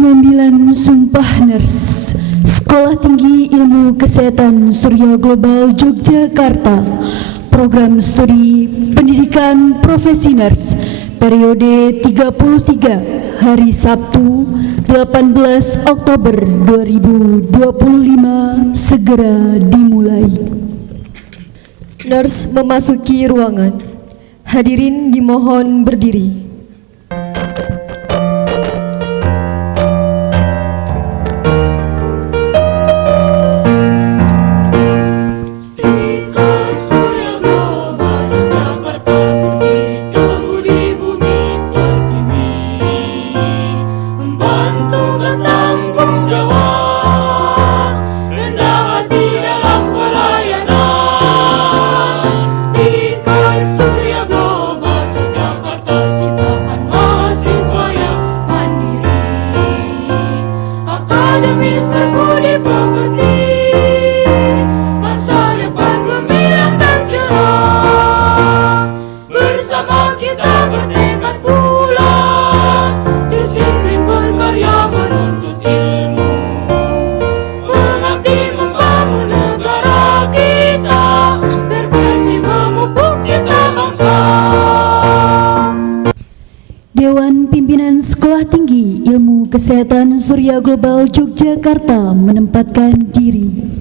Pengambilan Sumpah Ners Sekolah Tinggi Ilmu Kesehatan Surya Global Yogyakarta. Program Studi Pendidikan Profesi Ners periode 33 hari Sabtu 18 Oktober 2025 segera dimulai. Ners memasuki ruangan. Hadirin dimohon berdiri. Dewan Pimpinan Sekolah Tinggi Ilmu Kesehatan Surya Global Yogyakarta menempatkan diri.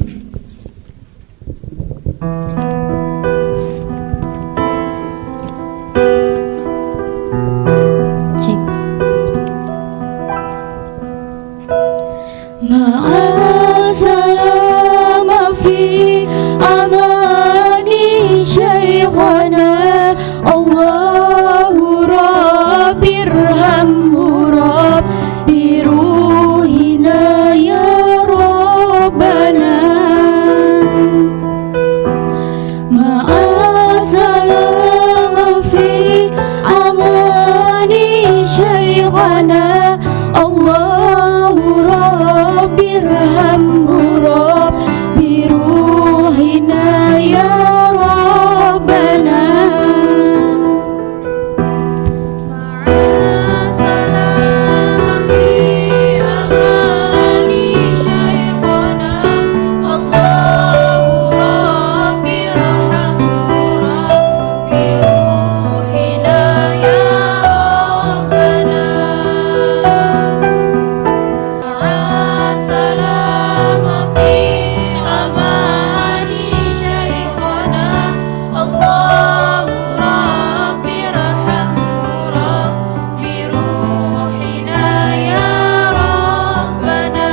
Ma'assalama fi amani syekhana Allahu Rabbi irhamhu Rabbi ruhina ya Rabbana. Ma'assalama fi amani syekhana Allahu Rabbi irhamhu Rabbi ruhina ya Rabbana. Ma'assalama fi amani syekhana Allahu Rabbi irhamhu Rabbi ruhina ya Rabbana. Ma'assalama fi amani syekhana Allahu Rabbi irhamhu Rabbi ruhina ya Rabbana.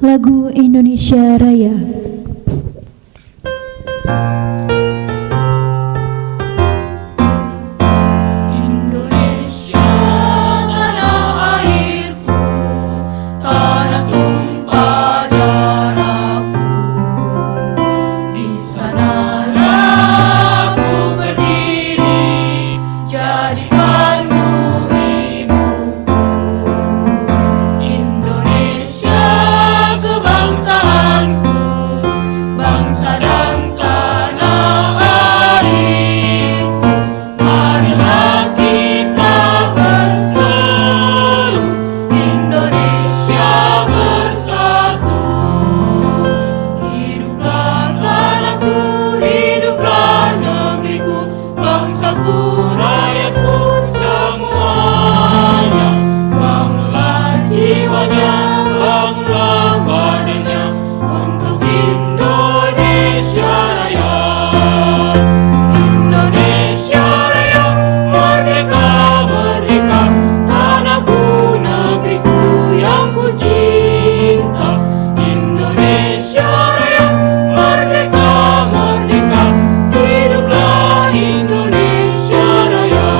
Lagu Indonesia Raya. Indonesia tanah airku, tanah tumpah darahku. Di sanalah aku berdiri, jadi pandu ibuku. Indonesia kebangsaanku, bangsa dan tanah airku. Marilah kita berseru, Indonesia bersatu. Hiduplah tanahku, hiduplah negeriku, bangsaku, rakyatku semuanya. Bangunlah jiwanya, bangunlah badannya untuk Indonesia Raya. Indonesia Raya, merdeka, merdeka, tanahku, negeriku yang ku cinta. Indonesia Raya, merdeka, merdeka, hiduplah Indonesia Raya.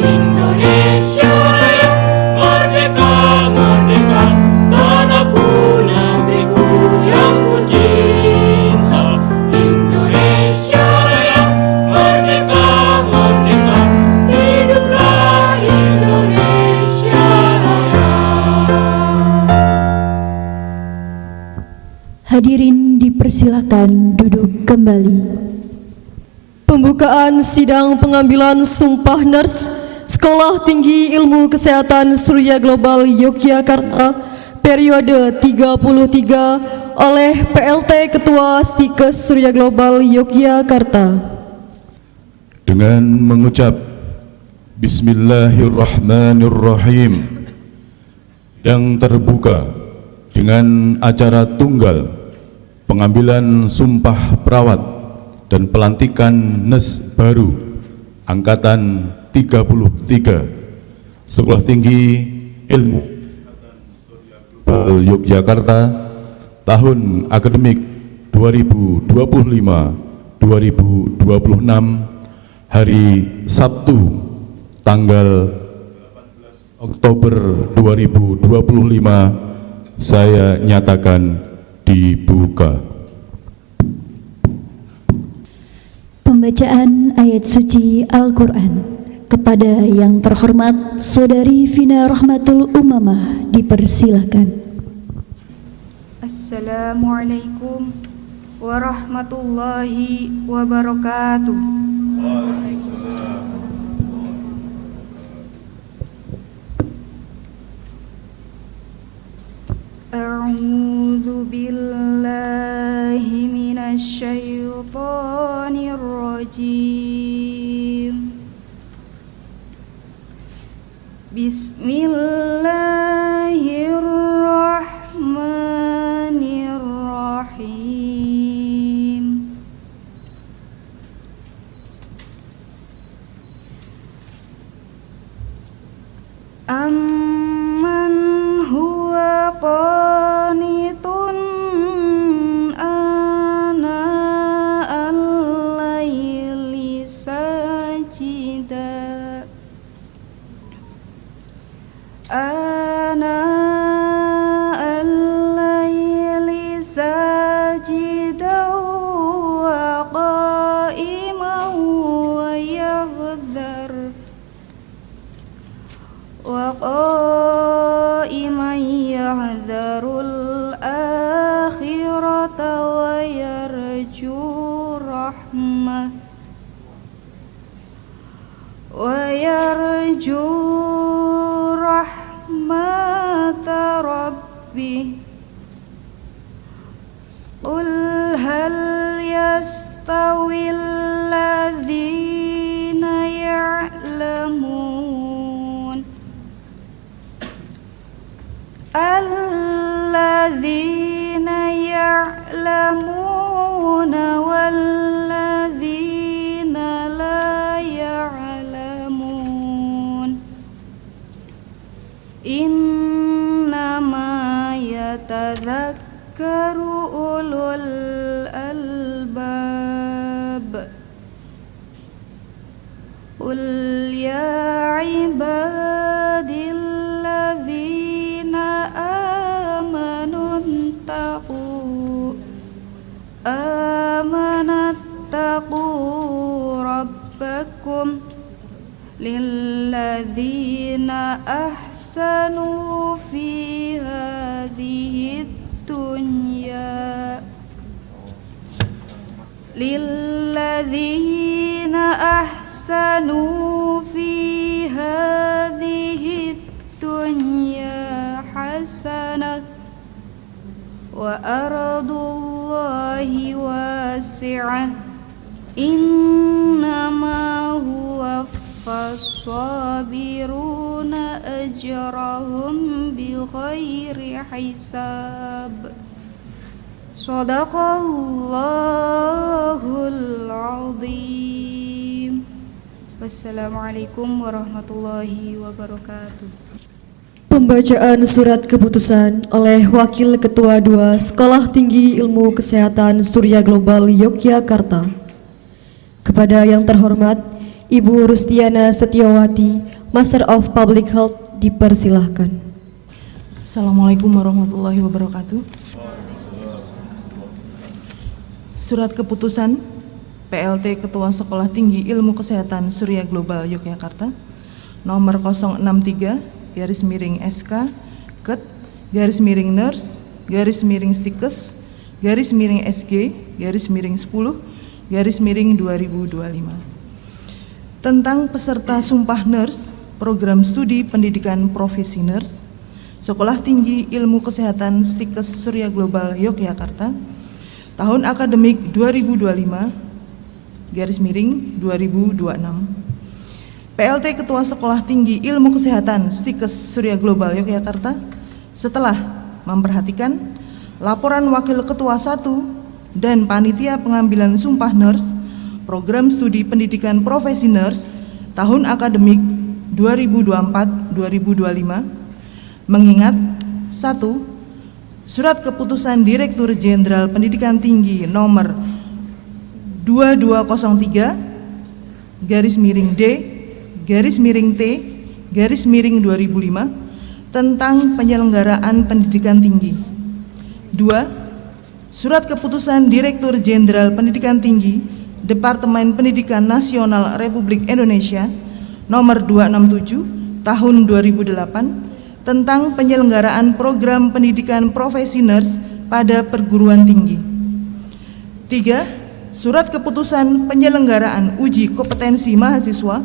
Indonesia Raya, merdeka, merdeka, tanahku, negeriku yang ku cinta. Indonesia Raya, merdeka, merdeka, hiduplah Indonesia Raya. Hadirin dipersilakan duduk kembali. Pembukaan sidang pengambilan sumpah nurs Sekolah Tinggi Ilmu Kesehatan Surya Global Yogyakarta periode 33 oleh PLT Ketua Stikes Surya Global Yogyakarta. Dengan mengucap Bismillahirrahmanirrahim yang terbuka dengan acara tunggal pengambilan sumpah perawat dan pelantikan NES baru Angkatan 33 Sekolah Tinggi Ilmu Yogyakarta tahun akademik 2025-2026 hari Sabtu tanggal 18 Oktober 2025 saya nyatakan dibuka. Pembacaan ayat suci Al-Quran kepada yang terhormat Saudari Vina Rahmatul Umamah dipersilahkan. Assalamualaikum warahmatullahi wabarakatuh. A'udzu billahi minasy syaithanir rajim. Bismillahirrahmanirrahim. Amman huwa qanitun ana al-laili sajida ana al-laili sajida wa qa'iman wa yahdhar wa qa'iman yahdharul akhirata wa yarju rahmah wa yarju rahmata rabbih. Qul hal yastawil ladzina ya'lamun alladzina ya'lamuna walladzina la ya'lamun. Innama yatadzakkaru ulul albab. Qul ya ibadilladzina amanattaqu rabbakum lilladzina ahsanu fi hadhihi dunya lilladzina ahsanu fi hadhihi dunya hasanah wa ardullahi wasi'ah innama huwa fassabiruna ajrahum bighairi hisab. Shadaqallahul azim. Wassalamualaikum warahmatullahi wabarakatuh. Pembacaan surat keputusan oleh Wakil Ketua 2 Sekolah Tinggi Ilmu Kesehatan Surya Global Yogyakarta. Kepada yang terhormat Ibu Rustiana Setiawati, Master of Public Health, dipersilahkan. Assalamualaikum warahmatullahi wabarakatuh. Surat keputusan PLT Ketua Sekolah Tinggi Ilmu Kesehatan Surya Global Yogyakarta nomor 063/SK Ket _nurse _stikes _SG _10 2025 tentang peserta Sumpah Nurs Program Studi Pendidikan Profesi Nurs Sekolah Tinggi Ilmu Kesehatan Stikes Surya Global Yogyakarta tahun akademik 2025/2026. PLT Ketua Sekolah Tinggi Ilmu Kesehatan Stikes Surya Global Yogyakarta setelah memperhatikan laporan Wakil Ketua 1 dan Panitia Pengambilan Sumpah Nurs Program Studi Pendidikan Profesi Nurs tahun akademik 2024-2025 mengingat 1. Surat Keputusan Direktur Jenderal Pendidikan Tinggi nomor 2203-D-T-2005 tentang penyelenggaraan pendidikan tinggi. 2. Surat Keputusan Direktur Jenderal Pendidikan Tinggi Departemen Pendidikan Nasional Republik Indonesia nomor 267 tahun 2008 tentang penyelenggaraan program pendidikan profesi nurs pada perguruan tinggi. 3. Surat Keputusan Penyelenggaraan Uji Kompetensi Mahasiswa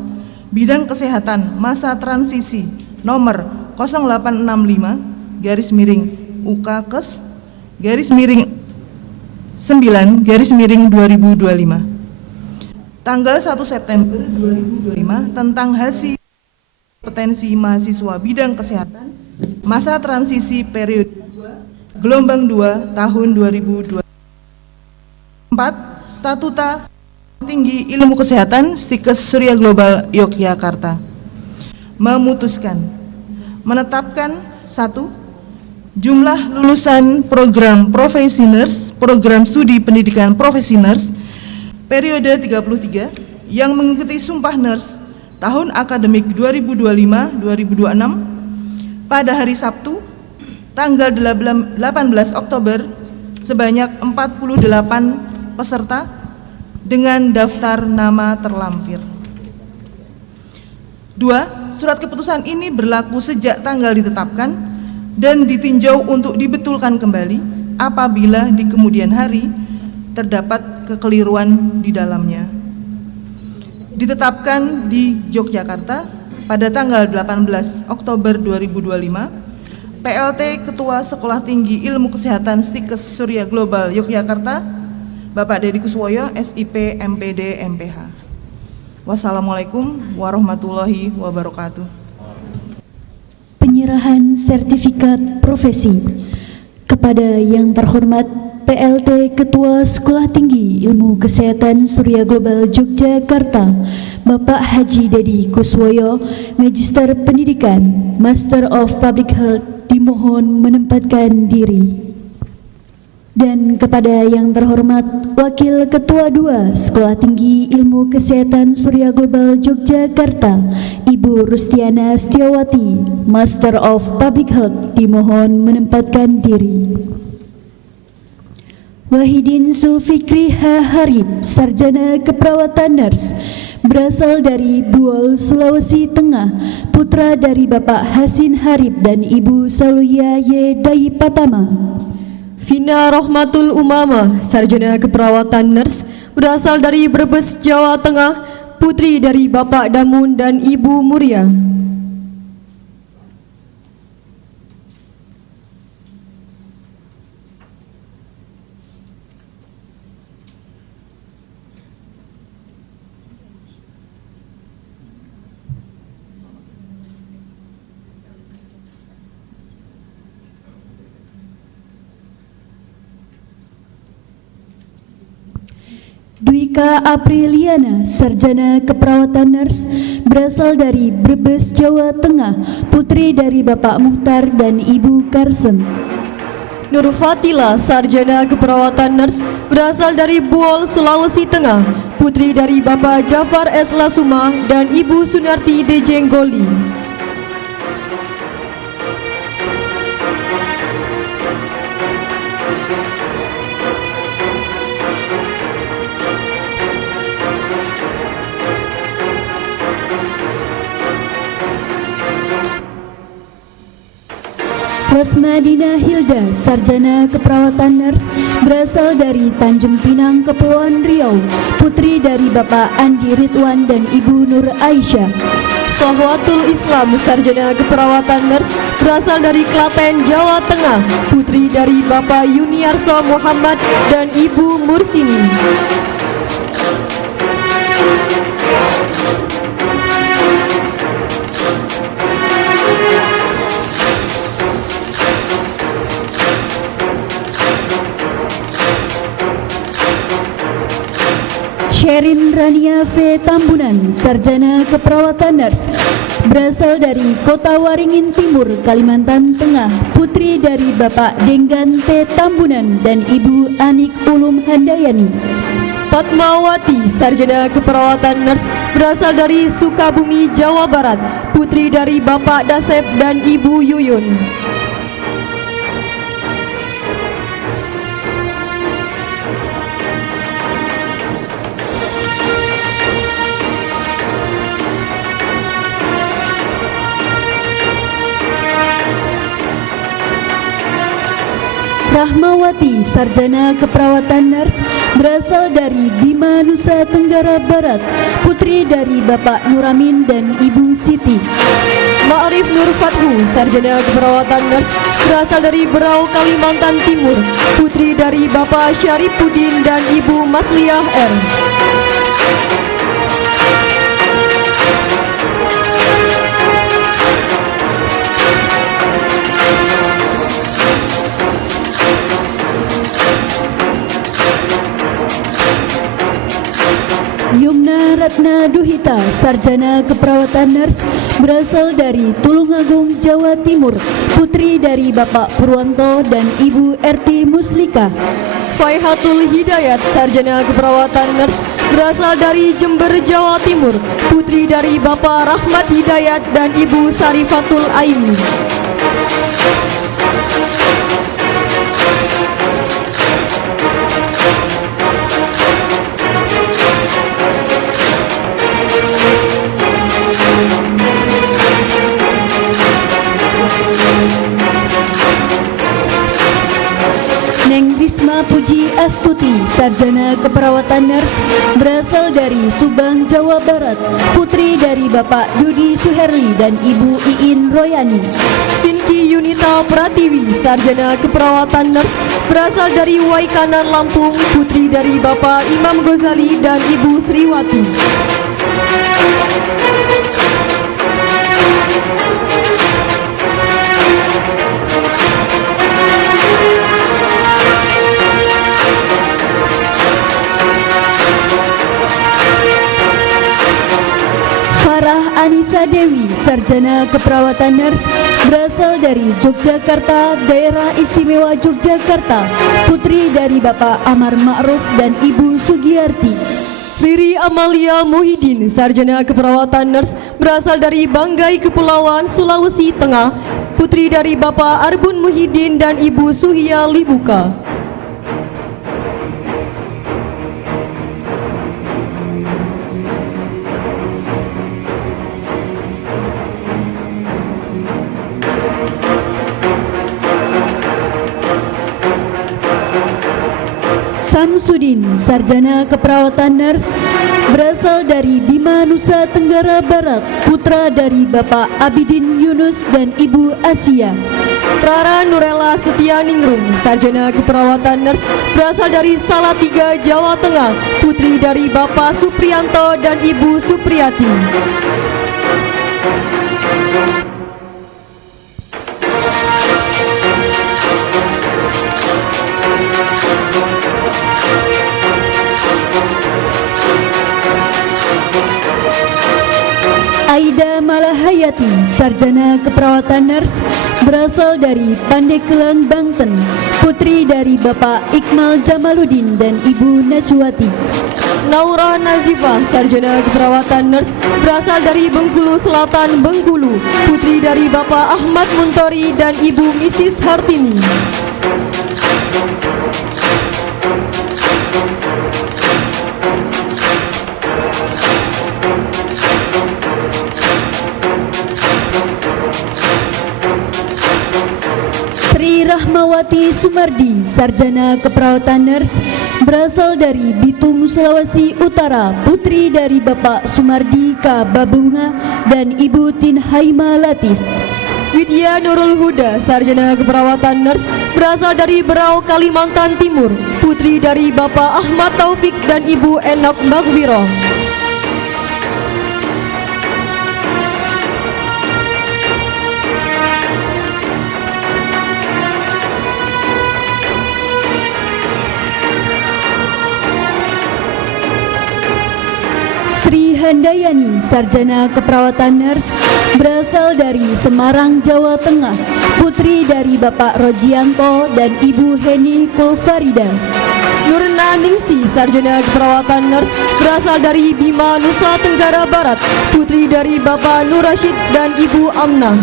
Bidang Kesehatan Masa Transisi nomor 0865-UKKES/9/2025 tanggal 1 September 2025 tentang hasil kompetensi mahasiswa bidang kesehatan masa transisi periode 2 gelombang 2 tahun 2024. 4. Statuta Tinggi Ilmu Kesehatan Stikes Surya Global Yogyakarta memutuskan menetapkan 1. Jumlah lulusan program profesi nurs Program Studi Pendidikan Profesi Nurs periode 33 yang mengikuti Sumpah Nurs tahun akademik 2025-2026 pada hari Sabtu tanggal 18 Oktober sebanyak 48 peserta dengan daftar nama terlampir. 2. Surat keputusan ini berlaku sejak tanggal ditetapkan dan ditinjau untuk dibetulkan kembali apabila di kemudian hari terdapat kekeliruan di dalamnya. Ditetapkan di Yogyakarta pada tanggal 18 Oktober 2025, PLT Ketua Sekolah Tinggi Ilmu Kesehatan Stikes Surya Global Yogyakarta, Bapak Dedi Kuswoyo, SIP, MPD, MPH. Wassalamualaikum warahmatullahi wabarakatuh. Penyerahan sertifikat profesi kepada yang terhormat PLT Ketua Sekolah Tinggi Ilmu Kesehatan Surya Global Yogyakarta, Bapak Haji Dedi Kuswoyo, Magister Pendidikan, Master of Public Health, dimohon menempatkan diri. Dan kepada yang terhormat Wakil Ketua 2 Sekolah Tinggi Ilmu Kesehatan Surya Global Yogyakarta, Ibu Rustiana Setiawati, Master of Public Health, dimohon menempatkan diri. Wahidin Zulfikri H. Harib, Sarjana Keperawatan Nurs, berasal dari Buol, Sulawesi Tengah, putra dari Bapak Hasin Harib dan Ibu Saluya Y. Dai Patama. Vina Rohmatul Umama, Sarjana Keperawatan Nurs, berasal dari Brebes, Jawa Tengah, putri dari Bapak Damun dan Ibu Muria. Dwika Apriliana, Sarjana Keperawatan Nurs, berasal dari Brebes, Jawa Tengah, putri dari Bapak Muhtar dan Ibu Karsen. Nur Fatila, Sarjana Keperawatan Nurs, berasal dari Buol, Sulawesi Tengah, putri dari Bapak Jafar S. Lasuma dan Ibu Sunarti D. Jenggoli. Rosmadina Hilda, sarjana keperawatan nurse, berasal dari Tanjung Pinang, Kepulauan Riau, putri dari Bapak Andi Ridwan dan Ibu Nur Aisyah. Sohwatul Islam, sarjana keperawatan nurse, berasal dari Klaten, Jawa Tengah, putri dari Bapak Yuniarso Muhammad dan Ibu Mursini. Sherin Rania V. Tambunan, sarjana keperawatan nurse, berasal dari Kota Waringin Timur, Kalimantan Tengah, putri dari Bapak Denggan T. Tambunan dan Ibu Anik Ulum Handayani. Fatmawati, sarjana keperawatan nurse, berasal dari Sukabumi, Jawa Barat, putri dari Bapak Dasep dan Ibu Yuyun. Rahmawati, sarjana keperawatan nurse, berasal dari Bima, Nusa Tenggara Barat, putri dari Bapak Nuramin dan Ibu Siti. Ma'arif Nur Fathu, sarjana keperawatan nurse, berasal dari Berau, Kalimantan Timur, putri dari Bapak Syarifuddin dan Ibu Masliah R. Yumna Ratna Duhita, sarjana keperawatan nurse, berasal dari Tulungagung, Jawa Timur, putri dari Bapak Purwanto dan Ibu Erti Muslika. Faihatul Hidayat, sarjana keperawatan nurse, berasal dari Jember, Jawa Timur, putri dari Bapak Rahmat Hidayat dan Ibu Sarifatul Aini. Neng Risma Puji Astuti, sarjana keperawatan nurse, berasal dari Subang, Jawa Barat, putri dari Bapak Dudi Suherli dan Ibu Iin Royani. Finki Yunita Pratiwi, sarjana keperawatan nurse, berasal dari Waikanan, Lampung, putri dari Bapak Imam Ghazali dan Ibu Sriwati. Farah Anissa Dewi, sarjana keperawatan nurse, berasal dari Yogyakarta, Daerah Istimewa Yogyakarta, putri dari Bapak Amar Ma'ruf dan Ibu Sugiyarti. Riri Amalia Muhyiddin, sarjana keperawatan nurse, berasal dari Banggai, Kepulauan Sulawesi Tengah, putri dari Bapak Arbun Muhyiddin dan Ibu Suhia Libuka. Samsudin, sarjana keperawatan nurse, berasal dari Bima, Nusa Tenggara Barat, putra dari Bapak Abidin Yunus dan Ibu Asia. Rara Nurella Setianingrum, sarjana keperawatan nurse, berasal dari Salatiga, Jawa Tengah, putri dari Bapak Supriyanto dan Ibu Supriyati. Aida Malahayati, sarjana keperawatan nurse, berasal dari Pandeglang, Banten, putri dari Bapak Iqmal Jamaluddin dan Ibu Najwati. Naura Nazifah, sarjana keperawatan nurse, berasal dari Bengkulu Selatan, Bengkulu, putri dari Bapak Ahmad Muntori dan Ibu Mrs. Hartini. Rusnawati Sumardi, sarjana keperawatan nurse, berasal dari Bitung, Sulawesi Utara, putri dari Bapak Sumardi K. Babunga dan Ibu Tin Haima Latif. Widya Nurul Huda, sarjana keperawatan nurse, berasal dari Berau, Kalimantan Timur, putri dari Bapak Ahmad Taufik dan Ibu Enok Maghfirah. Sri Handayani, sarjana keperawatan nurse, berasal dari Semarang, Jawa Tengah, putri dari Bapak Rojianto dan Ibu Heni Kulfarida. Nurna Ningsi, sarjana keperawatan nurse, berasal dari Bima, Nusa Tenggara Barat, putri dari Bapak Nur Rashid dan Ibu Amnah.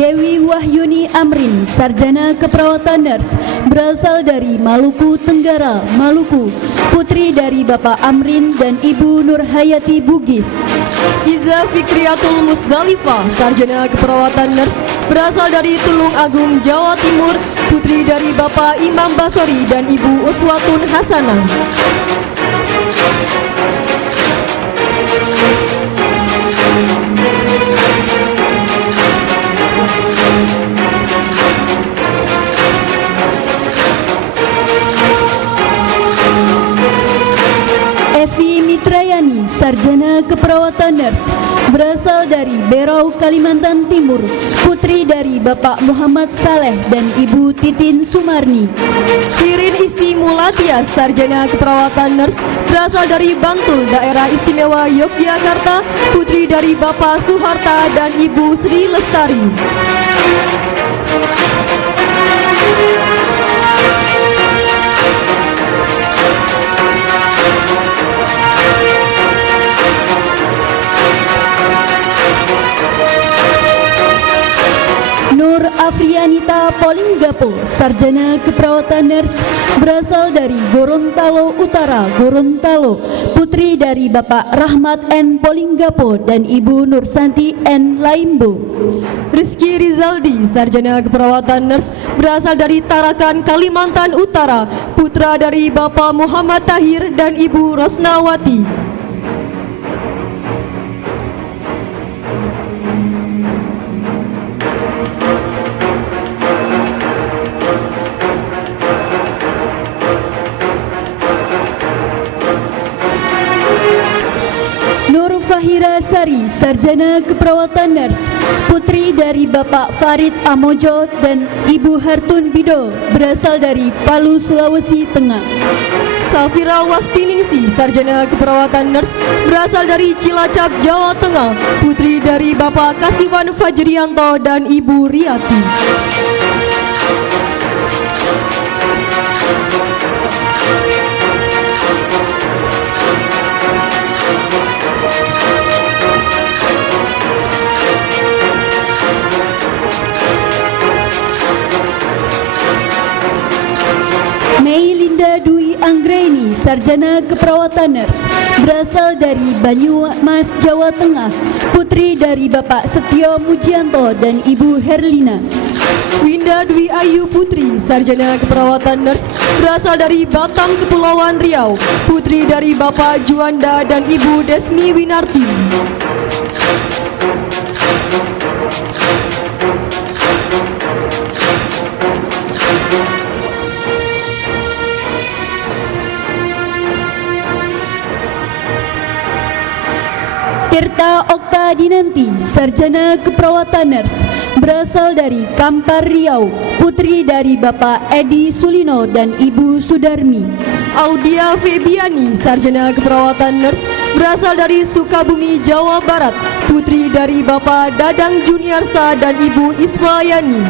Dewi Wahyuni Amrin, sarjana keperawatan nurse, berasal dari Maluku Tenggara, Maluku, putri dari Bapak Amrin dan Ibu Nurhayati Bugis. Iza Fikriatul Musdalifah, sarjana keperawatan nurse, berasal dari Tulung Agung, Jawa Timur, putri dari Bapak Imam Basori dan Ibu Uswatun Hasanah. Evi Mitrayani, sarjana keperawatan nurse, berasal dari Berau, Kalimantan Timur, putri dari Bapak Muhammad Saleh dan Ibu Titin Sumarni. Kirin Isti Mulatia, sarjana keperawatan nurse, berasal dari Bantul, Daerah Istimewa Yogyakarta, putri dari Bapak Suharta dan Ibu Sri Lestari. Nur Afrianita Polinggapo, sarjana keperawatan nurse, berasal dari Gorontalo Utara, Gorontalo, putri dari Bapak Rahmat N. Polinggapo dan Ibu Nursanti N. Laimbo. Rizky Rizaldi, sarjana keperawatan nurse, berasal dari Tarakan, Kalimantan Utara, putra dari Bapak Muhammad Tahir dan Ibu Rosnawati. Nur Fahira Sari, sarjana keperawatan nurse, putri dari Bapak Farid Amojo dan Ibu Hartun Bido, berasal dari Palu, Sulawesi Tengah. Safira Wastiningsi, sarjana keperawatan nurse, berasal dari Cilacap, Jawa Tengah, putri dari Bapak Kasiwan Fajrianto dan Ibu Riyati. Mei Linda Dwi Anggreni, sarjana keperawatan nurse, berasal dari Banyumas, Jawa Tengah, putri dari Bapak Setio Mujianto dan Ibu Herlina. Winda Dwi Ayu Putri, sarjana keperawatan nurse, berasal dari Batam, Kepulauan Riau, putri dari Bapak Juanda dan Ibu Desmi Winarti. Tirta Okta Dinanti, sarjana keperawatan nurse, berasal dari Kampar Riau, putri dari Bapak Edi Sulino dan Ibu Sudarmi. Audia Febiani, sarjana keperawatan nurse, berasal dari Sukabumi, Jawa Barat, putri dari Bapak Dadang Juniarsa dan Ibu Ismayani.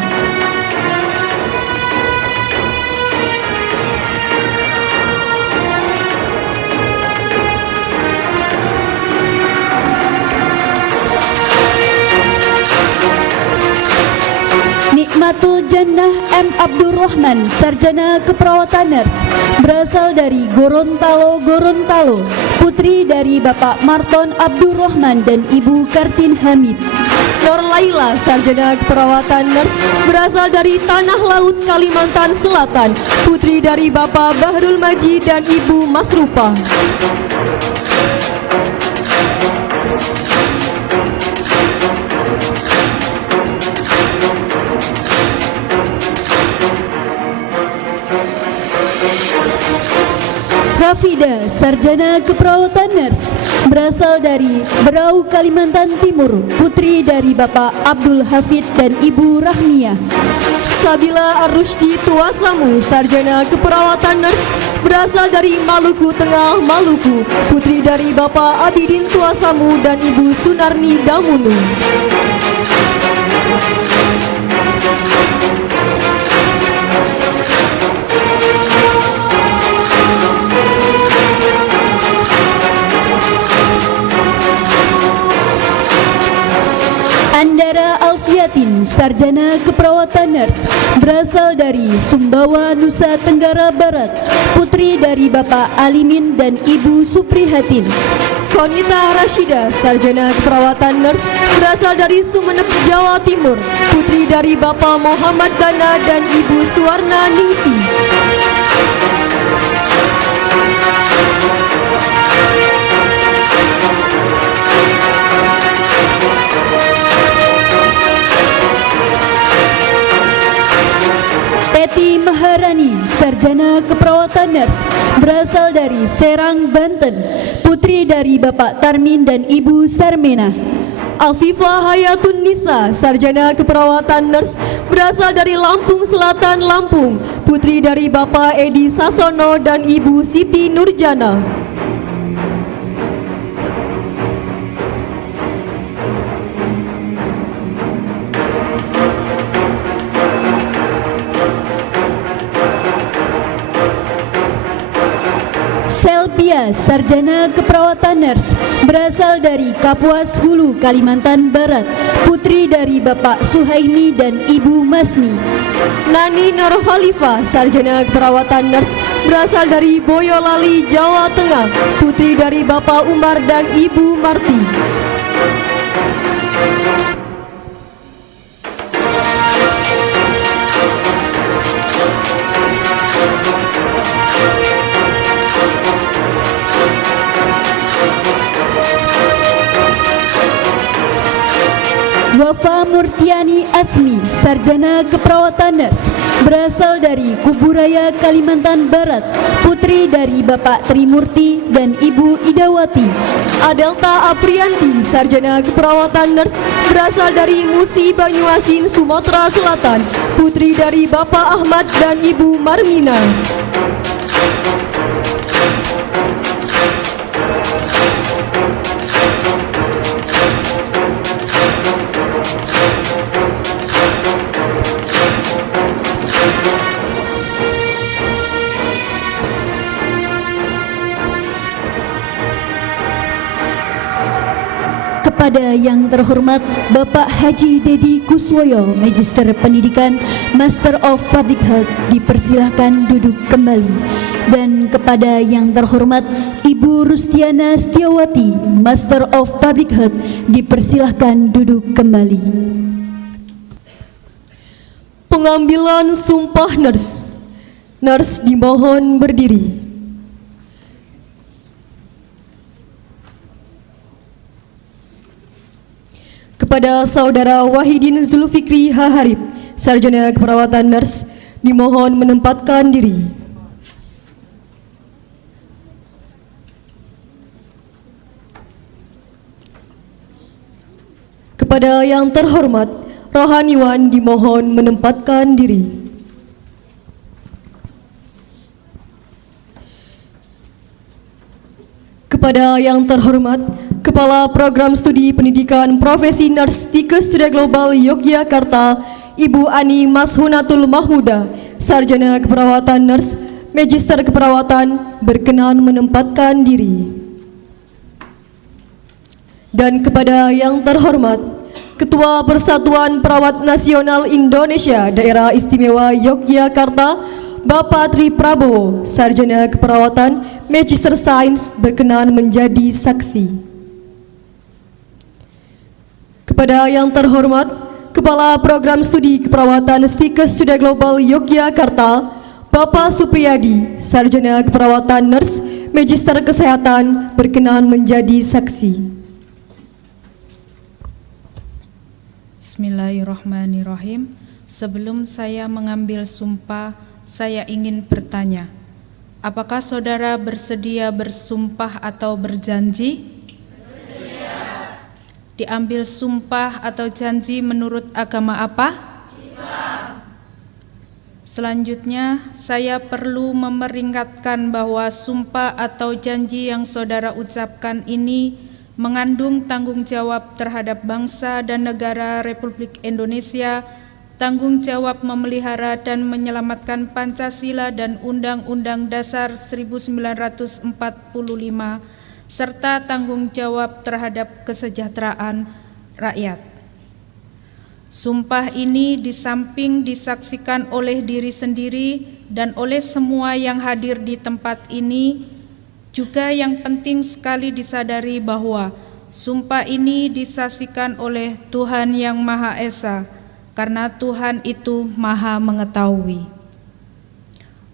Nikmatul Jannah M. Abdurrahman, Sarjana Keperawatan Nurse, berasal dari Gorontalo, putri dari Bapak Marton Abdurrahman dan Ibu Kartin Hamid. Nur Laila, Sarjana Keperawatan Nurse, berasal dari Tanah Laut, Kalimantan Selatan, putri dari Bapak Bahrul Maji dan Ibu Masrupa. Rafida, Sarjana Keperawatan Nurse, berasal dari Berau, Kalimantan Timur, putri dari Bapak Abdul Hafid dan Ibu Rahmiah. Sabila Ar-Rushdi Tuasamu, Sarjana Keperawatan Nurse, berasal dari Maluku Tengah, Maluku, putri dari Bapak Abidin Tuasamu dan Ibu Sunarni Damunu. Andara Alfiatin, Sarjana Keperawatan Nurse, berasal dari Sumbawa, Nusa Tenggara Barat, putri dari Bapak Alimin dan Ibu Suprihatin. Konita Rashida, Sarjana Keperawatan Nurse, berasal dari Sumeneb, Jawa Timur, putri dari Bapak Muhammad Dana dan Ibu Suwarna Ningsi. Teti Maharani, Sarjana Keperawatan Nurse, berasal dari Serang, Banten, putri dari Bapak Tarmin dan Ibu Sarmena. Afifah Hayatun Nisa, Sarjana Keperawatan Nurse, berasal dari Lampung Selatan, Lampung, putri dari Bapak Edi Sasono dan Ibu Siti Nurjana. Selbia, Sarjana Keperawatan Nurse, berasal dari Kapuas Hulu, Kalimantan Barat, putri dari Bapak Suhaimi dan Ibu Masni. Nani Nur Khalifah, Sarjana Keperawatan Nurse, berasal dari Boyolali, Jawa Tengah, putri dari Bapak Umar dan Ibu Marti. Wafa Murtiani Asmi, Sarjana Keperawatan Nurse, berasal dari Kuburaya, Kalimantan Barat, putri dari Bapak Trimurti dan Ibu Idawati. Adelta Aprianti, Sarjana Keperawatan Nurse, berasal dari Musi, Banyuasin, Sumatera Selatan, putri dari Bapak Ahmad dan Ibu Marmina. Kepada yang terhormat Bapak Haji Dedi Kuswoyo, Magister Pendidikan, Master of Public Health, dipersilahkan duduk kembali. Dan kepada yang terhormat Ibu Rustiana Setiawati, Master of Public Health, dipersilahkan duduk kembali. Pengambilan sumpah nurse. Nurse dimohon berdiri. Kepada Saudara Wahidin Zulfikri Haharib, Sarjana Keperawatan Nurse, dimohon menempatkan diri. Kepada yang terhormat Rohaniwan, dimohon menempatkan diri. Kepada yang terhormat Kepala Program Studi Pendidikan Profesi Nurse Tikes Surya Global Yogyakarta, Ibu Ani Mashunatul Mahmuda, Sarjana Keperawatan Nurse, Magister Keperawatan, berkenan menempatkan diri. Dan kepada yang terhormat Ketua Persatuan Perawat Nasional Indonesia Daerah Istimewa Yogyakarta, Bapak Tri Prabowo, Sarjana Keperawatan, Magister Sains, berkenan menjadi saksi. Kepada yang terhormat Kepala Program Studi Keperawatan Stikes Surya Global Yogyakarta, Bapak Supriyadi, Sarjana Keperawatan Nurse, Magister Kesehatan, berkenan menjadi saksi. Bismillahirrahmanirrahim. Sebelum saya mengambil sumpah, saya ingin bertanya, apakah saudara bersedia bersumpah atau berjanji? Bersedia. Diambil sumpah atau janji menurut agama apa? Islam. Selanjutnya, saya perlu memperingatkan bahwa sumpah atau janji yang saudara ucapkan ini mengandung tanggung jawab terhadap bangsa dan negara Republik Indonesia, tanggung jawab memelihara dan menyelamatkan Pancasila dan Undang-Undang Dasar 1945, serta tanggung jawab terhadap kesejahteraan rakyat. Sumpah ini di samping disaksikan oleh diri sendiri dan oleh semua yang hadir di tempat ini, juga yang penting sekali disadari bahwa sumpah ini disaksikan oleh Tuhan yang Maha Esa, karena Tuhan itu Maha Mengetahui.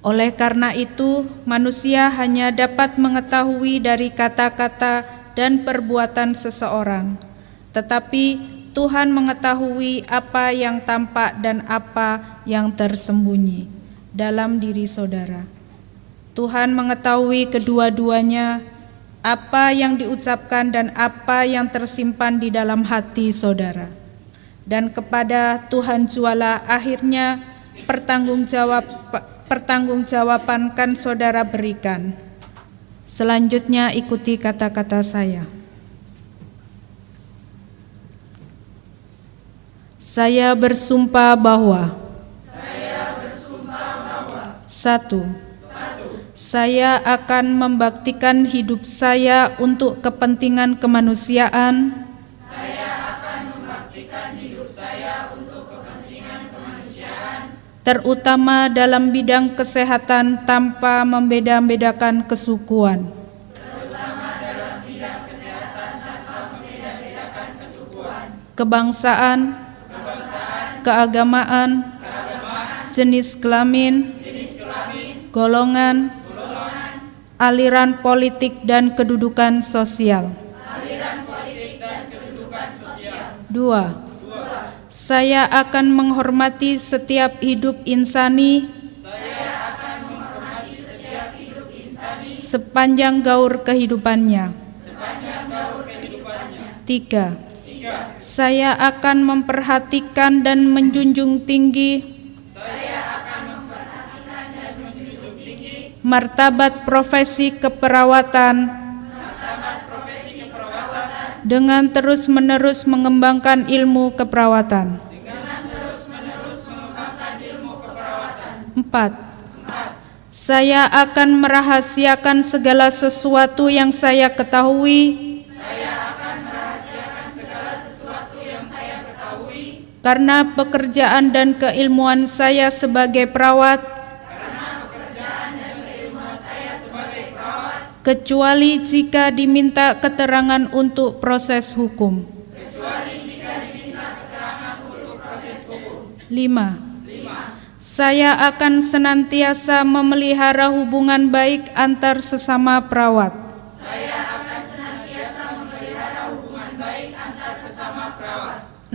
Oleh karena itu, manusia hanya dapat mengetahui dari kata-kata dan perbuatan seseorang, tetapi Tuhan mengetahui apa yang tampak dan apa yang tersembunyi dalam diri saudara. Tuhan mengetahui kedua-duanya, apa yang diucapkan dan apa yang tersimpan di dalam hati saudara. Dan kepada Tuhan jualah akhirnya pertanggungjawaban kan saudara berikan. Selanjutnya ikuti kata-kata saya. Saya bersumpah bahwa 1. Saya akan membaktikan hidup saya untuk kepentingan kemanusiaan. Terutama dalam bidang kesehatan tanpa membeda-bedakan kesukuan. Kebangsaan, keagamaan, jenis kelamin, golongan, aliran politik dan kedudukan sosial. 2. Saya akan menghormati setiap hidup insani sepanjang gaur kehidupannya. 3. Saya akan memperhatikan dan menjunjung tinggi martabat profesi keperawatan dengan terus-menerus mengembangkan ilmu keperawatan. 4. Saya akan merahasiakan segala sesuatu yang saya ketahui karena pekerjaan dan keilmuan saya sebagai perawat, kecuali jika diminta keterangan untuk proses hukum. 5. Saya akan senantiasa memelihara hubungan baik antar sesama perawat. 6.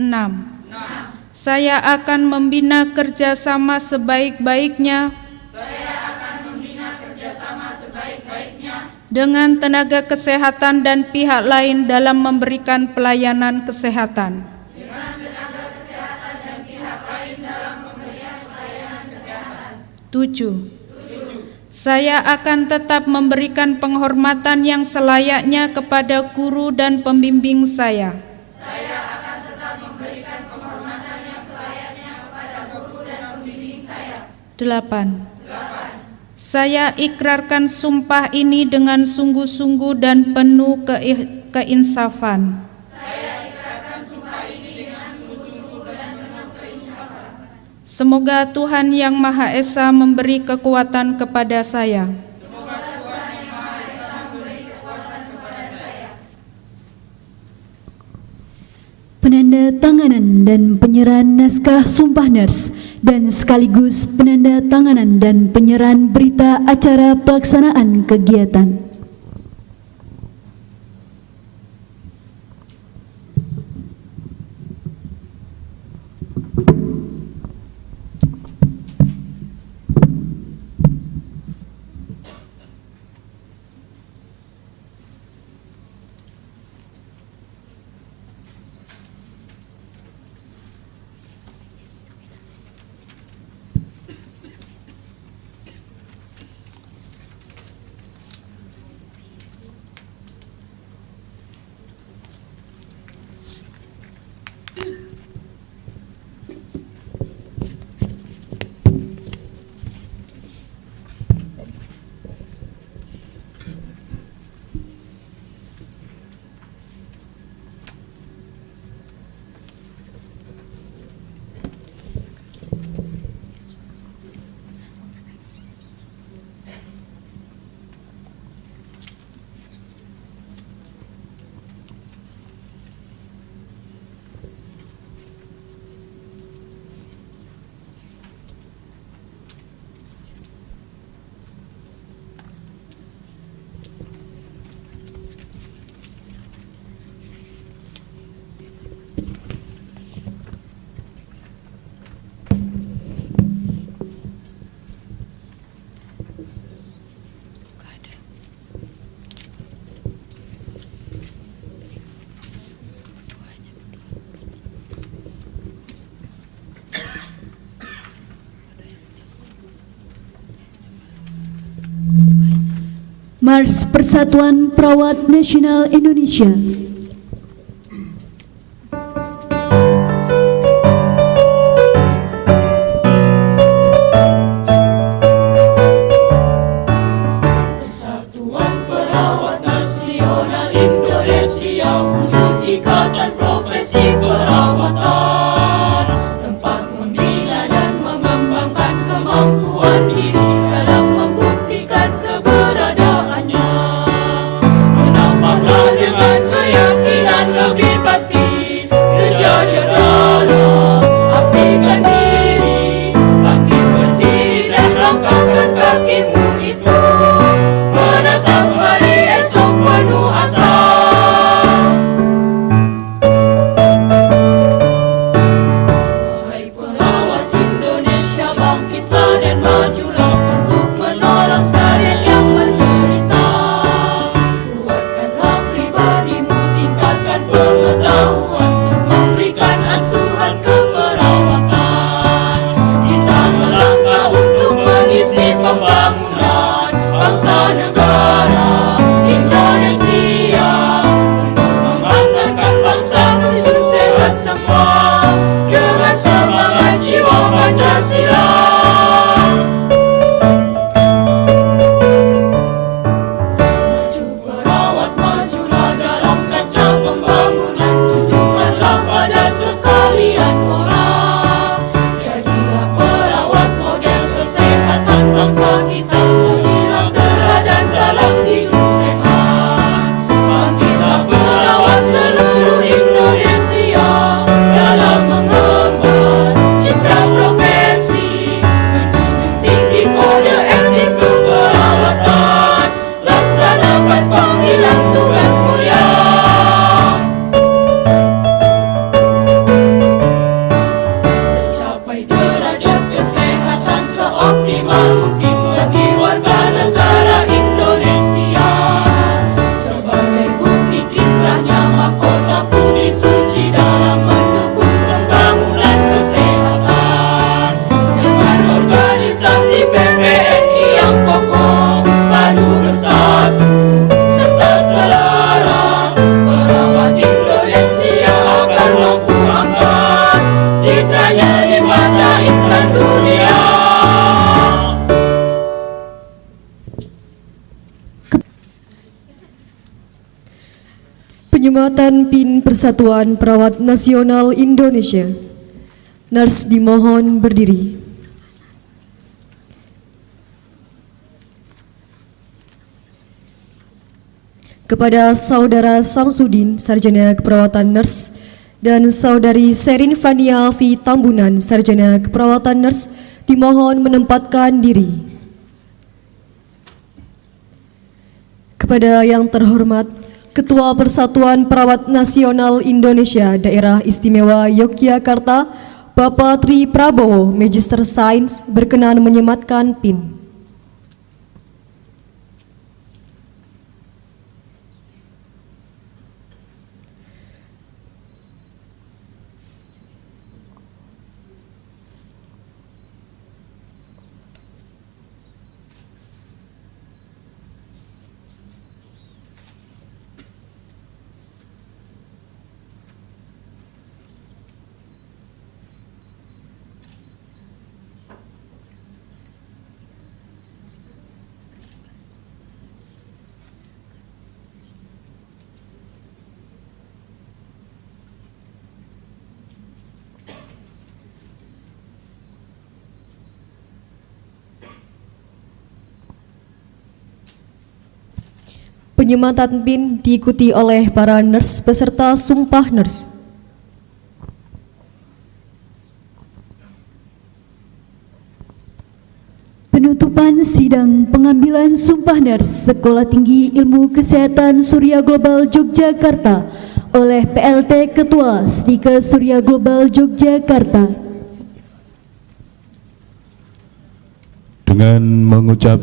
Saya akan membina kerjasama sebaik-baiknya dengan tenaga kesehatan dan pihak lain dalam memberikan pelayanan kesehatan. 7. Saya akan tetap memberikan penghormatan yang selayaknya kepada guru dan pembimbing saya. 8. Saya ikrarkan sumpah ini dengan sungguh-sungguh dan penuh keinsafan. Semoga Tuhan Yang Maha Esa memberi kekuatan kepada saya. Penanda tanganan dan penyerahan naskah Sumpah Ners dan sekaligus penanda tanganan dan penyerahan berita acara pelaksanaan kegiatan. Mars Persatuan Perawat Nasional Indonesia. Persatuan Perawat Nasional Indonesia wujud ikatan profesi perawatan, tempat membina dan mengembangkan kemampuan diri dalam membuktikan keberadaannya. Menapaklah dengan keyakinan lebih pasti, sejajar dalam abdikan diri, bangkit berdiri dan langkahkan kakimu itu, menatap hari esok penuh asa. Wahai perawat Indonesia, bangkitlah dan majulah untuk menolong sekalian yang menderita. Kuatkanlah pribadimu, tingkatkan pengetahuan untuk memberikan asuhan keperawatan. Kita melangkah untuk mengisi pembangunan bangsa negara Indonesia, untuk mengantarkan bangsa menuju sehat semua dengan semangat jiwa Pancasila. Maju perawat, majulah dalam kancah pembangunan, tunjukkanlah pada sekalian orang. Jadilah perawat model kesehatan bangsa kita, jadilah teladan dalam hidup sehat. Bangkitlah perawat seluruh Indonesia dalam mengemban citra profesi, menjunjung tinggi kode etik keperawatan, laksanakan panggilan tugas mulia. Tercapai derajat kesehatan seoptimal mungkin bagi warga negara Indonesia, sebagai bukti kiprahnya mahkota putih suci dalam mendukung pembangunan kesehatan. Dengan organisasi PPNI yang kokoh, padu bersatu serta selaras, perawat Indonesia akan mampu angkat citranya di mata insan dunia. Penyematan PIN Persatuan Perawat Nasional Indonesia. Nurse dimohon berdiri. Kepada Saudara Samsudin, Sarjana Keperawatan Nurse, dan Saudari Serin Fania V. Tambunan, Sarjana Keperawatan Nurse, dimohon menempatkan diri. Kepada yang terhormat Ketua Persatuan Perawat Nasional Indonesia Daerah Istimewa Yogyakarta, Bapak Tri Prabowo, Magister Sains, berkenan menyematkan PIN. Penyematan PIN diikuti oleh para nurse beserta sumpah nurse. Penutupan sidang pengambilan sumpah nurse Sekolah Tinggi Ilmu Kesehatan Surya Global Yogyakarta oleh PLT Ketua Stikes Surya Global Yogyakarta. Dengan mengucap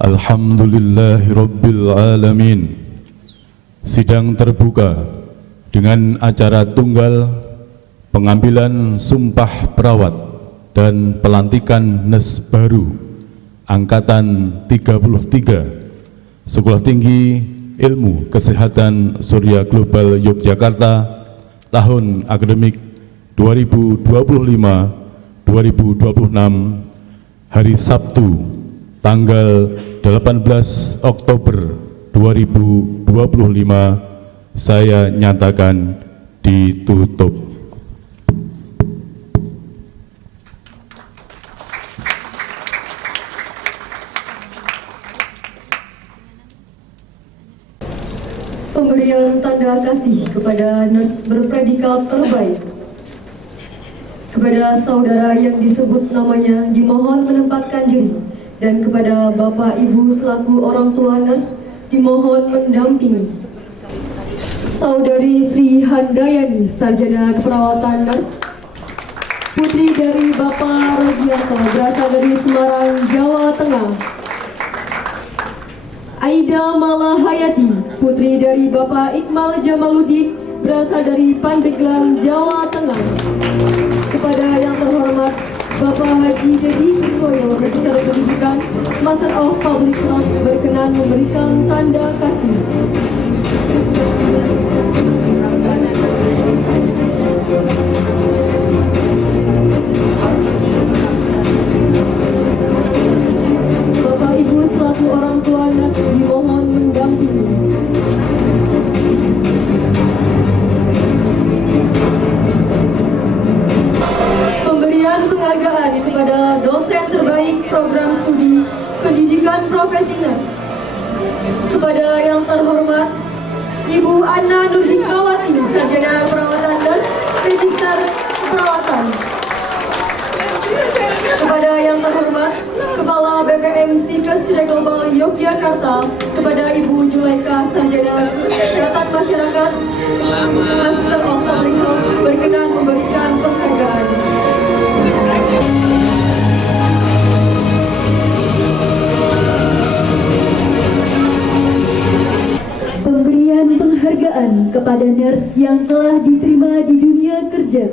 Alhamdulillahirabbil alamin, sidang terbuka dengan acara tunggal pengambilan sumpah perawat dan pelantikan NES baru angkatan 33 Sekolah Tinggi Ilmu Kesehatan Surya Global Yogyakarta tahun akademik 2025-2026 hari Sabtu tanggal 18 Oktober 2025 saya nyatakan ditutup. Pemberian tanda kasih kepada nurse berpredikat terbaik. Kepada saudara yang disebut namanya dimohon menempatkan diri. Dan kepada Bapak Ibu selaku orang tua nurse dimohon mendampingi. Saudari Sri Handayani, Sarjana Keperawatan Nurse, putri dari Bapak Rojianto, berasal dari Semarang, Jawa Tengah. Aida Malahayati, putri dari Bapak Iqmal Jamaluddin, berasal dari Pandeglang, Jawa Tengah. Kepada yang terhormat Bapak Haji Dedi Kuswoyo, Magister Pendidikan, Master of Public Health, berkenan memberikan tanda kasih. Bapak Ibu selaku orang tua nas dimohon mendampingi. Penghargaan kepada dosen terbaik program studi pendidikan profesi nurse. Kepada yang terhormat Ibu Anna Nurhikmawati, Sarjana Keperawatan Nurse, Magister Keperawatan. Kepada yang terhormat Kepala BPM Stikes Surya Global Yogyakarta, kepada Ibu Julaika, Sarjana Kesehatan Masyarakat, Master of Public Health, berkenan memberikan penghargaan. Pemberian penghargaan kepada nurse yang telah diterima di dunia kerja.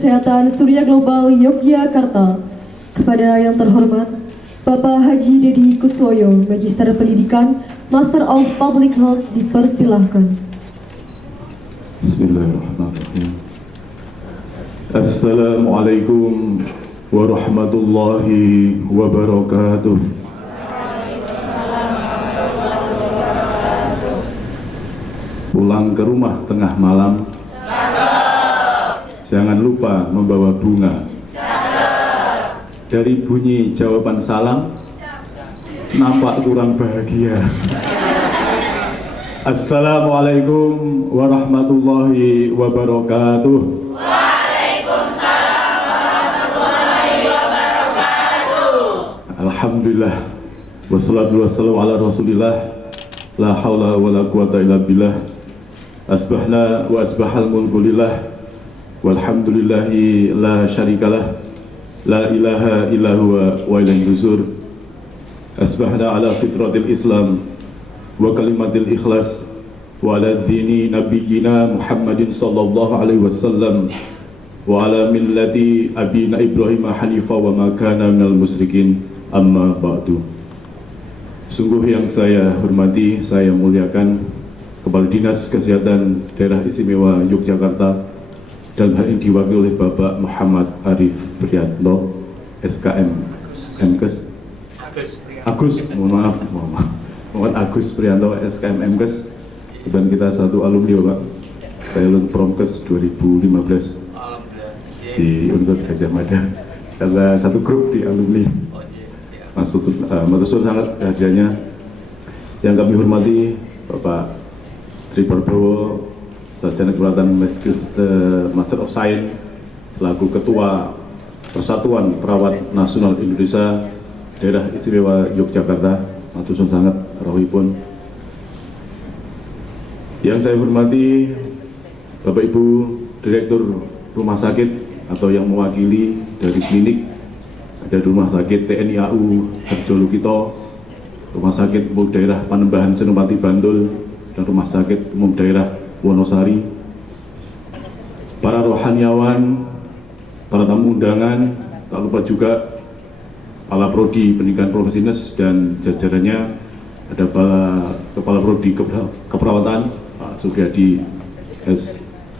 Kesehatan Surya Global Yogyakarta. Kepada yang terhormat Bapak Haji Dedi Kuswoyo, Magister Pendidikan, Master of Public Health, dipersilahkan. Bismillahirrahmanirrahim. Assalamualaikum warahmatullahi wabarakatuh. Pulang ke rumah tengah malam, jangan lupa membawa bunga. Dari bunyi jawaban salam, nampak kurang bahagia. Assalamualaikum warahmatullahi wabarakatuh. Waalaikumsalam warahmatullahi wabarakatuh. Alhamdulillah, wassalatu wassalamu ala rasulillah, la hawla wa la quwata illa billah. Asbahna wa asbahal mulku lillah, walhamdulillahi la syarikalah, la ilaha illa huwa wa ilaihi nusur. Asbahna ala fitratil Islam wa kalimatil ikhlas wa ala dini nabiyyina Muhammadin sallallahu alaihi wasallam wa ala millati abina Ibrahim hanifa wa ma kana minal musyrikin, amma ba'du. Sungguh yang saya hormati, saya muliakan Kepala Dinas Kesehatan Daerah Istimewa Yogyakarta, dalam hal ini diwakili oleh Bapak Muhammad Arif Priyanto, SKM MKes Agus, mohon maaf Muhammad Agus Priyanto, SKM MKes. Dan kita satu alumni Bapak, Talent Promkes 2015 di Universitas Gajah Mada. Salah satu grup di alumni. Matur sangat kehadirannya. Yang kami hormati Bapak Tri Prabowo, Sarjana Kelautan Master of Science, selaku Ketua Persatuan Perawat Nasional Indonesia Daerah Istimewa Yogyakarta. Matur suwun sangat rawuhipun. Yang saya hormati Bapak Ibu Direktur Rumah Sakit atau yang mewakili dari klinik, ada Rumah Sakit TNI AU Harjo Lukito, Rumah Sakit Umum Daerah Panembahan Senopati Bantul, dan Rumah Sakit Umum Daerah Wonosari, para rohaniawan, para tamu undangan, tak lupa juga Kepala Prodi Pendidikan Profesinis dan jajarannya, ada Kepala Prodi Keperawatan Pak Supriyadi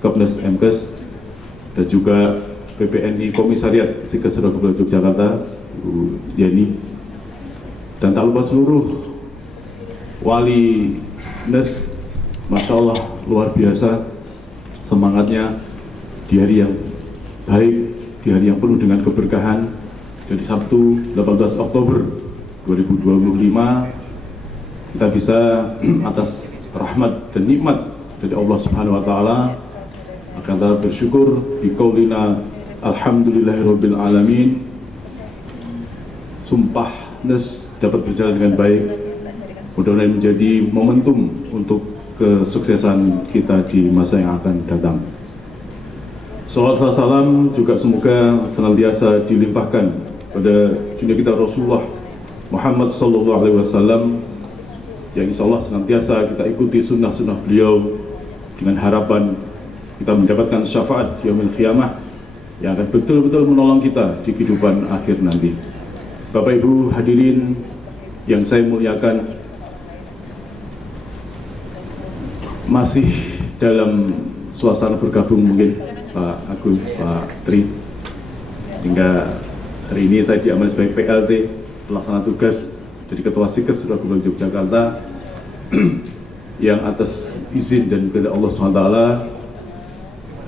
Kepnes MKes, dan juga PPNI Komisariat Sikes Surabaya Yogyakarta Bu Yeni, dan tak lupa seluruh wali Nes. Masya Allah, luar biasa semangatnya di hari yang baik, di hari yang penuh dengan keberkahan. Dari Sabtu 18 Oktober 2025 kita bisa atas rahmat dan nikmat dari Allah Subhanahu wa taala akan kita bersyukur di qaulina alhamdulillahirabbil alamin. Sumpah Nes dapat berjalan dengan baik. Mudah-mudahan menjadi momentum untuk kesuksesan kita di masa yang akan datang. Salawat dan salam juga semoga senantiasa dilimpahkan pada junjungan kita Rasulullah Muhammad SAW, yang insya Allah senantiasa kita ikuti sunnah-sunnah beliau dengan harapan kita mendapatkan syafaat di yaumil qiyamah yang akan betul-betul menolong kita di kehidupan akhir nanti. Bapak Ibu hadirin yang saya muliakan, masih dalam suasana bergabung mungkin Pak Agus, Pak Tri, hingga hari ini saya diamanai sebagai PLT pelaksana tugas dari Ketua Sikes Surabaya Yogyakarta yang atas izin dan kehendak Allah SWT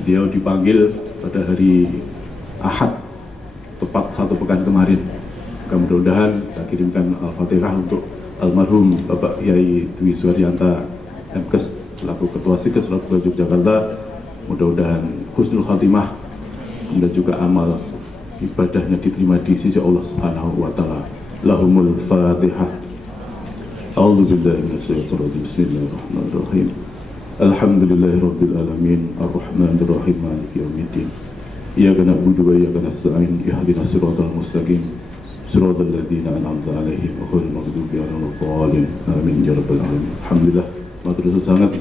beliau dipanggil pada hari Ahad tepat 1 pekan kemarin. Mudah-mudahan kita kirimkan Al-Fatihah untuk almarhum Bapak Yai Dwi Suharyanta MKes selaku Ketua Sikes Surabaya Yogyakarta. Mudah-mudahan husnul khatimah dan juga amal ibadahnya diterima di sisi Allah Subhanahu wa taala. Lahumul Fatihah. A'udzu billahi minasyaitonir rajim. Bismillahirrahmanirrahim. Alhamdulillahirabbil alamin, arrahmanir rahim, maliki yaumiddin. Iyyaka na'budu wa iyyaka nasta'in. Ihdinas siratal mustaqim. Siratal ladzina an'amta 'alaihim ghairil maghdubi 'alaihim waladdallin. Amin ya rabbal alamin. Alhamdulillah. Matur nuwun sangat.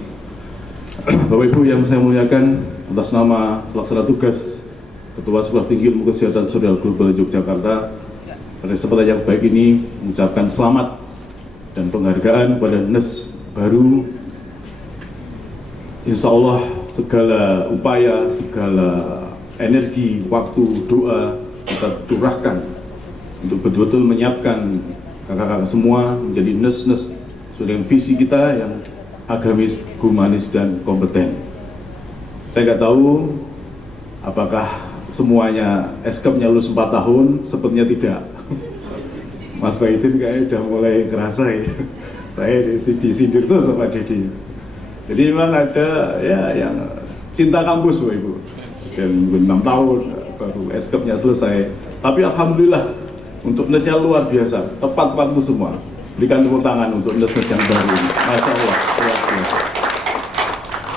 Bapak Ibu yang saya muliakan, atas nama pelaksana tugas Ketua Sekolah Tinggi Ilmu Kesehatan Surya Global Yogyakarta, pada kesempatan yang baik ini mengucapkan selamat dan penghargaan kepada NES baru. Insya Allah segala upaya, segala energi, waktu, doa kita curahkan untuk betul-betul menyiapkan kakak-kakak semua menjadi NES dengan visi kita yang agamis, humanis, dan kompeten. Saya nggak tahu apakah semuanya eskapnya lulus 4 tahun, sepertinya tidak. Mas Faidin kayaknya udah mulai kerasa ya. Saya disindir terus sama Dedi. Jadi memang ada ya yang cinta kampus Bapak Ibu. Dan 6 tahun baru eskapnya selesai. Tapi alhamdulillah untuk NES-nya luar biasa, tepat waktu semua. Berikan tepuk tangan untuk NES yang baru. Masya Allah, luar biasa.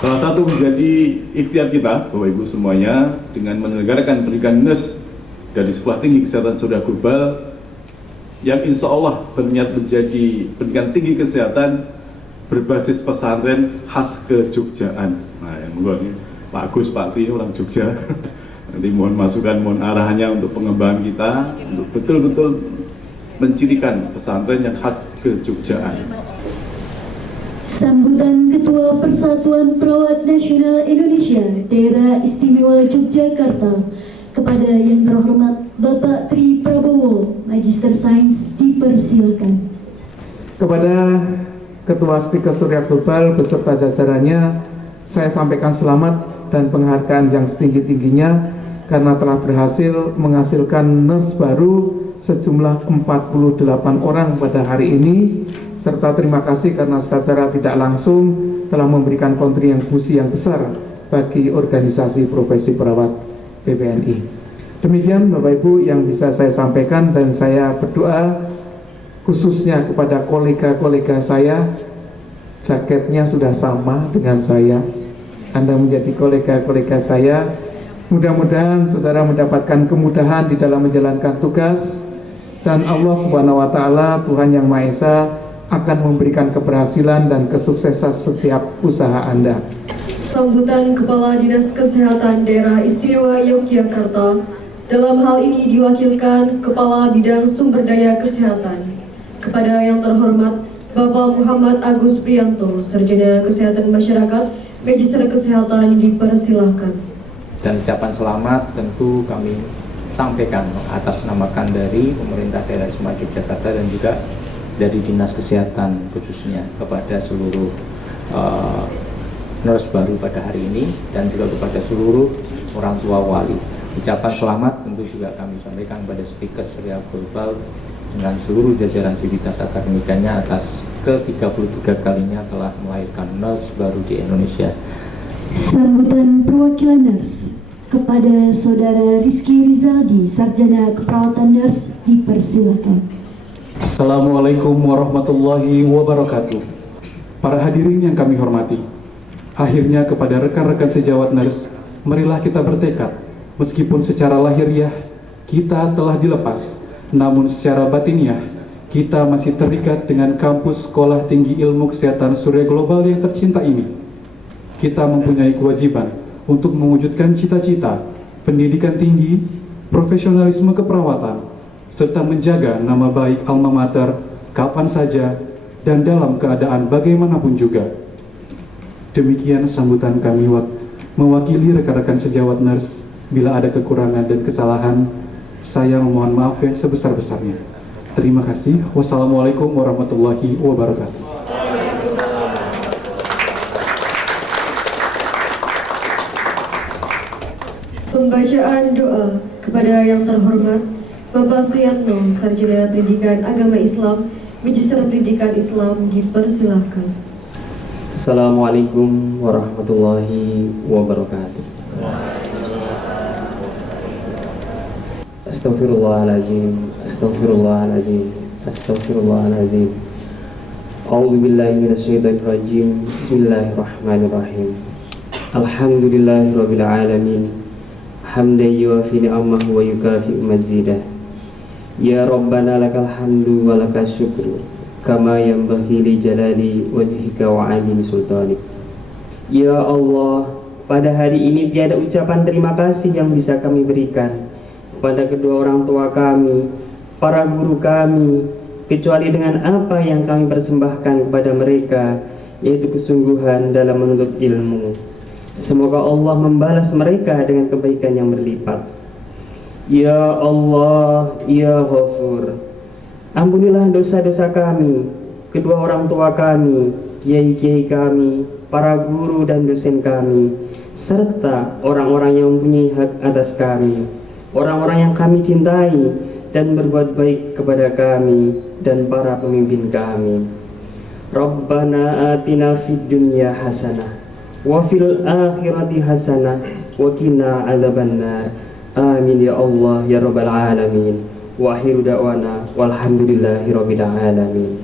Salah satu menjadi ikhtiar kita, Bapak Ibu semuanya, dengan menyelenggarakan pendidikan NES dari Sekolah Tinggi Kesehatan Surya Global, yang insya Allah berniat menjadi pendidikan tinggi kesehatan berbasis pesantren khas kejogjaan. Nah, yang monggo Pak Agus, Pak Tri orang Jogja. Nanti mohon masukan, mohon arahannya untuk pengembangan kita, untuk betul-betul mencirikan pesantren yang khas kejogjaan. Sambutan Ketua Persatuan Perawat Nasional Indonesia Daerah Istimewa Yogyakarta kepada yang terhormat Bapak Tri Prabowo, Magister Sains, dipersilakan. Kepada Ketua Stikes Surya Global beserta jajarannya, saya sampaikan selamat dan penghargaan yang setinggi-tingginya karena telah berhasil menghasilkan nurse baru sejumlah 48 orang pada hari ini, serta terima kasih karena secara tidak langsung telah memberikan kontribusi yang besar bagi organisasi profesi perawat PPNI. Demikian Bapak Ibu yang bisa saya sampaikan, dan saya berdoa khususnya kepada kolega-kolega saya, jaketnya sudah sama dengan saya, Anda menjadi kolega-kolega saya. Mudah-mudahan saudara mendapatkan kemudahan di dalam menjalankan tugas, dan Allah Subhanahu wa Ta'ala, Tuhan Yang Maha Esa, akan memberikan keberhasilan dan kesuksesan setiap usaha Anda. Sambutan Kepala Dinas Kesehatan Daerah Istimewa Yogyakarta, dalam hal ini diwakilkan Kepala Bidang Sumber Daya Kesehatan, kepada yang terhormat Bapak Muhammad Agus Priyanto, Sarjana Kesehatan Masyarakat, Magister Kesehatan, dipersilahkan. Dan ucapan selamat tentu kami sampaikan atas namakan dari pemerintah daerah Istimewa Yogyakarta dan juga dari Dinas Kesehatan khususnya kepada seluruh nurse baru pada hari ini dan juga kepada seluruh orang tua wali. Ucapan selamat tentu juga kami sampaikan kepada Stikes Surya Global dengan seluruh jajaran sivitas akademikanya atas ke-33 kalinya telah melahirkan nurse baru di Indonesia. Sambutan perwakilan nurse kepada Saudara Rizky Rizaldi, Sarjana Keperawatan Nurse, dipersilakan. Assalamualaikum warahmatullahi wabarakatuh. Para hadirin yang kami hormati, akhirnya kepada rekan-rekan sejawat nurse, marilah kita bertekad, meskipun secara lahiriah kita telah dilepas, namun secara batiniah kita masih terikat dengan kampus Sekolah Tinggi Ilmu Kesehatan Surya Global yang tercinta ini. Kita mempunyai kewajiban untuk mewujudkan cita-cita pendidikan tinggi, profesionalisme keperawatan, serta menjaga nama baik alma mater kapan saja dan dalam keadaan bagaimanapun juga. Demikian sambutan kami mewakili rekan-rekan sejawat nurse. Bila ada kekurangan dan kesalahan, saya memohon maaf yang sebesar-besarnya. Terima kasih. Wassalamualaikum warahmatullahi wabarakatuh. Pembacaan doa kepada yang terhormat Bapak Suyatno, Sarjana Pendidikan Agama Islam, Magister Pendidikan Islam, dipersilahkan. Assalamualaikum warahmatullahi wabarakatuh. Astaghfirullahaladzim, astaghfirullahaladzim, astaghfirullahaladzim. A'udzu billahi minasyaitonir rajim. Bismillahirrahmanirrahim. Alhamdulillahirabbil alamin. Hamdan yuwafi ni'amahu wa yukafi'u mazidah. Ya Rabbana lakal hamdu wa lakal syukru kama yanbaghi li jalali wajhika wa 'azimi sultanik. Ya Allah, pada hari ini tiada ucapan terima kasih yang bisa kami berikan kepada kedua orang tua kami, para guru kami, kecuali dengan apa yang kami persembahkan kepada mereka, yaitu kesungguhan dalam menuntut ilmu. Semoga Allah membalas mereka dengan kebaikan yang berlipat. Ya Allah, Ya Ghafur, ampunilah dosa-dosa kami, kedua orang tua kami, kiai-kiai kami, para guru dan dosen kami, serta orang-orang yang mempunyai hak atas kami, orang-orang yang kami cintai dan berbuat baik kepada kami dan para pemimpin kami. Rabbana atina fid dunya hasanah wa fil akhirati hasanah wa qina adzabannar. Amin ya Allah ya rabbal alamin. Wa akhiru da'wana walhamdulillahirabbil alamin.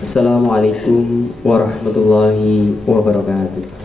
Assalamualaikum warahmatullahi wabarakatuh.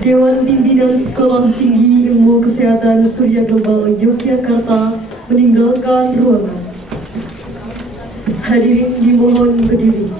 Dewan Pimpinan Sekolah Tinggi Ilmu Kesehatan Surya Global Yogyakarta meninggalkan ruangan. Hadirin dimohon berdiri.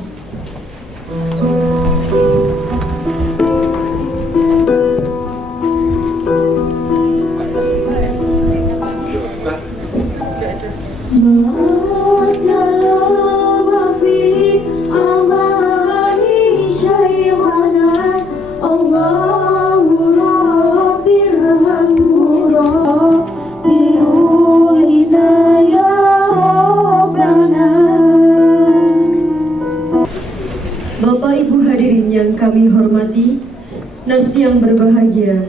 Bapak Ibu hadirin yang kami hormati, narsi yang berbahagia,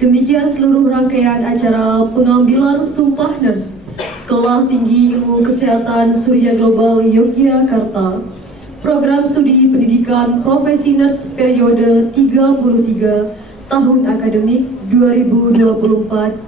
demikian seluruh rangkaian acara pengambilan Sumpah Nurs Sekolah Tinggi Ilmu Kesehatan Surya Global Yogyakarta, Program Studi Pendidikan Profesi Nurs periode 33 tahun akademik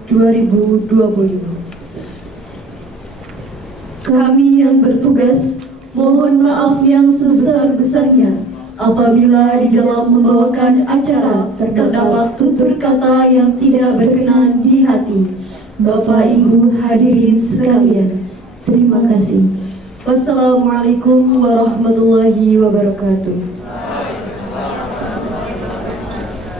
2024-2025. Kami yang bertugas mohon maaf yang sebesar-besarnya apabila di dalam membawakan acara terdapat tutur kata yang tidak berkenan di hati. Bapak Ibu hadirin sekalian, terima kasih. Wassalamualaikum warahmatullahi wabarakatuh.